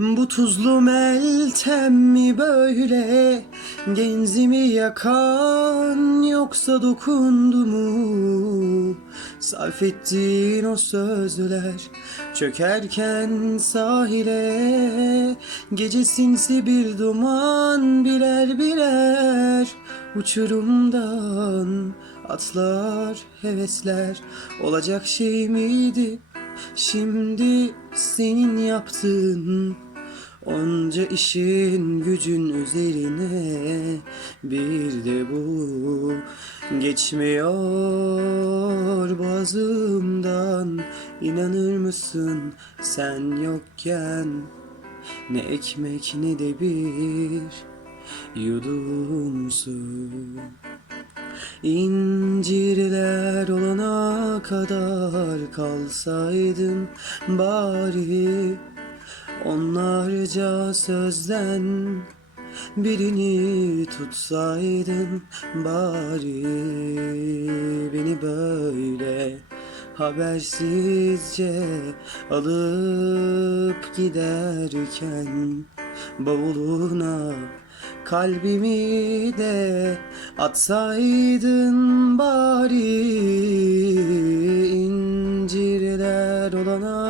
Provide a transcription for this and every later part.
Bu tuzlu meltem mi böyle? Genzimi yakan yoksa dokundu mu? Sarf ettiğin o sözler Çökerken sahile Gece sinsi bir duman birer birer Uçurumdan atlar hevesler. Olacak şey miydi? Şimdi senin yaptığın Onca işin gücün üzerine bir de bu geçmiyor boğazımdan. İnanır mısın sen yokken ne ekmek ne de bir yudum su İncirler olana kadar kalsaydın bari Onlarca sözden birini tutsaydın bari Beni böyle habersizce alıp giderken bavuluna Kalbimi de atsaydın bari incirler olana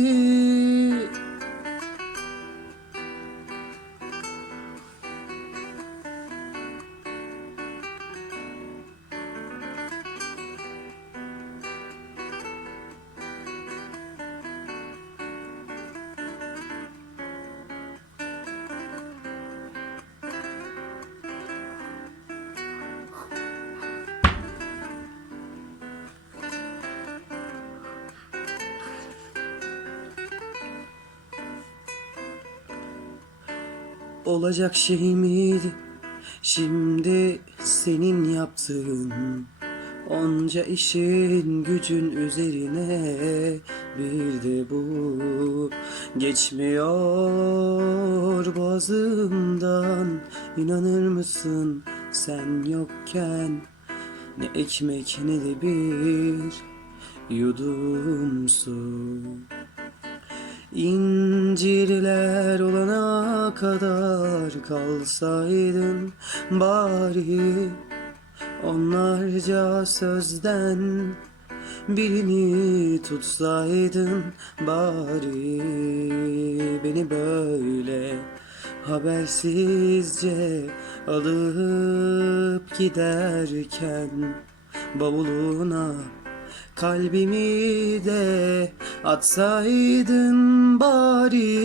Olacak şey miydi? Şimdi senin yaptığın Onca işin gücün üzerine bir de bu. Geçmiyor boğazımdan inanır mısın sen yokken? Ne ekmek ne de bir yudum su. İncirler olana kadar kalsaydın bari Onlarca sözden birini tutsaydın bari. Beni böyle habersizce alıp giderken bavuluna Kalbimi de atsaydın bari.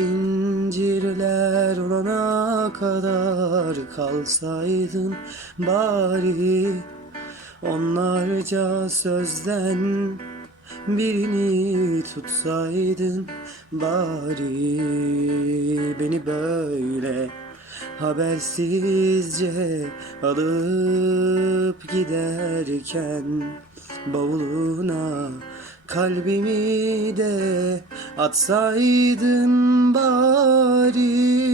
İncirler olana kadar kalsaydın bari. Onlarca sözden birini tutsaydın bari. Beni böyle habersizce alıp giderken bavuluna kalbimi de atsaydın bari